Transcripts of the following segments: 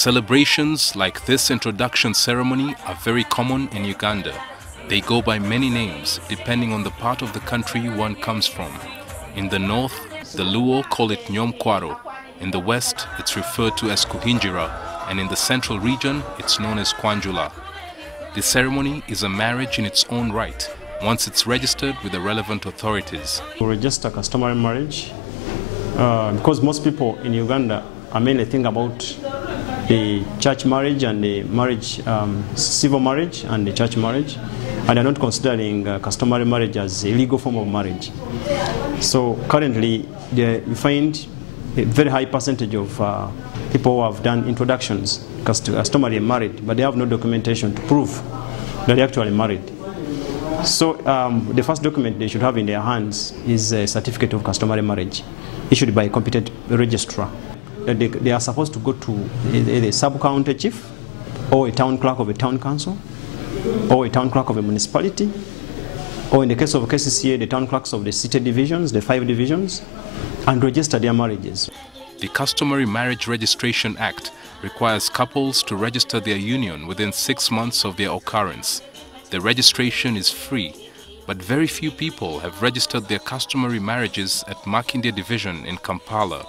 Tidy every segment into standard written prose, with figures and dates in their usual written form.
Celebrations like this introduction ceremony are very common in Uganda. They go by many names depending on the part of the country one comes from. In the north, the Luo call it Nyomkwaro. In the west, it's referred to as Kuhinjira, and in the central region, it's known as Kwanjula. The ceremony is a marriage in its own right, once it's registered with the relevant authorities. To register customary marriage, because most people in Uganda are mainly thinking about the church marriage and the marriage, civil marriage and the church marriage, and are not considering customary marriage as a legal form of marriage. So currently, you find a very high percentage of people who have done introductions customary married, but they have no documentation to prove that they're actually married. So the first document they should have in their hands is a certificate of customary marriage issued by a competent registrar. They are supposed to go to the sub-county chief or a town clerk of a town council or a town clerk of a municipality, or in the case of KCCA, the town clerks of the city divisions, the 5 divisions, and register their marriages. The Customary Marriage Registration Act requires couples to register their union within 6 months of their occurrence. The registration is free, but very few people have registered their customary marriages at Makindye Division in Kampala.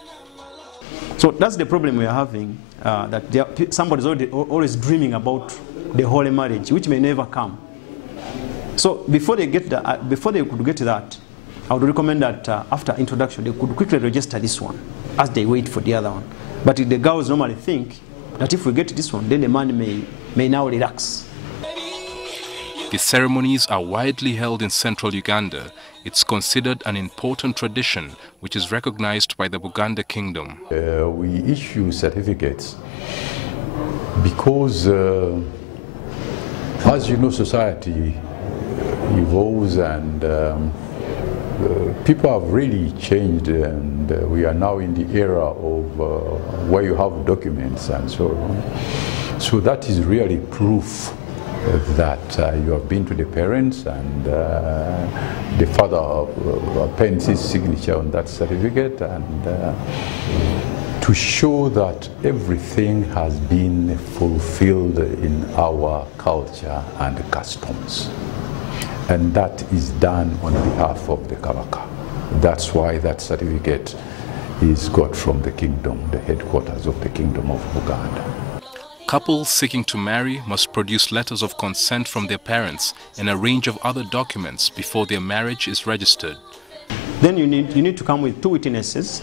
So that's the problem we are having, that somebody's always dreaming about the holy marriage, which may never come. So before they could get to that, I would recommend that after introduction, they could quickly register this one as they wait for the other one. But the girls normally think that if we get this one, then the man may now relax. The ceremonies are widely held in central Uganda. It's considered an important tradition which is recognized by the Buganda Kingdom. We issue certificates because, as you know, society evolves and people have really changed, and we are now in the era of where you have documents and so on. So that is really proof that you have been to the parents, and the father pens his signature on that certificate, and to show that everything has been fulfilled in our culture and customs. And that is done on behalf of the Kabaka. That's why that certificate is got from the kingdom, the headquarters of the Kingdom of Buganda. Couples seeking to marry must produce letters of consent from their parents and a range of other documents before their marriage is registered. Then you need to come with 2 witnesses.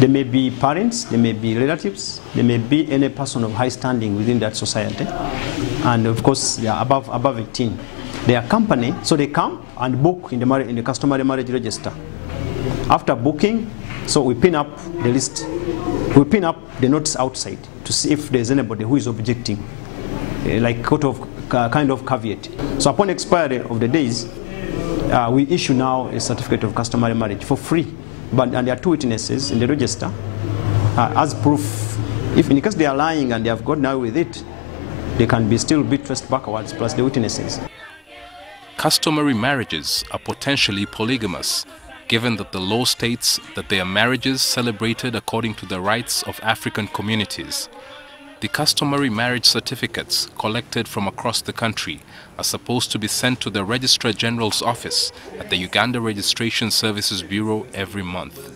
They may be parents, they may be relatives, they may be any person of high standing within that society, and of course they are above 18. They accompany, so they come and book in the customary marriage register. After booking, so we pin up the list. We pin up the notice outside to see if there's anybody who is objecting, like kind of caveat. So upon expiry of the days, we issue now a certificate of customary marriage for free, and there are 2 witnesses in the register as proof. If in case they are lying and they have gone now with it, they can still be traced backwards plus the witnesses. Customary marriages are potentially polygamous, given that the law states that they are marriages celebrated according to the rites of African communities. The customary marriage certificates collected from across the country are supposed to be sent to the Registrar General's office at the Uganda Registration Services Bureau every month.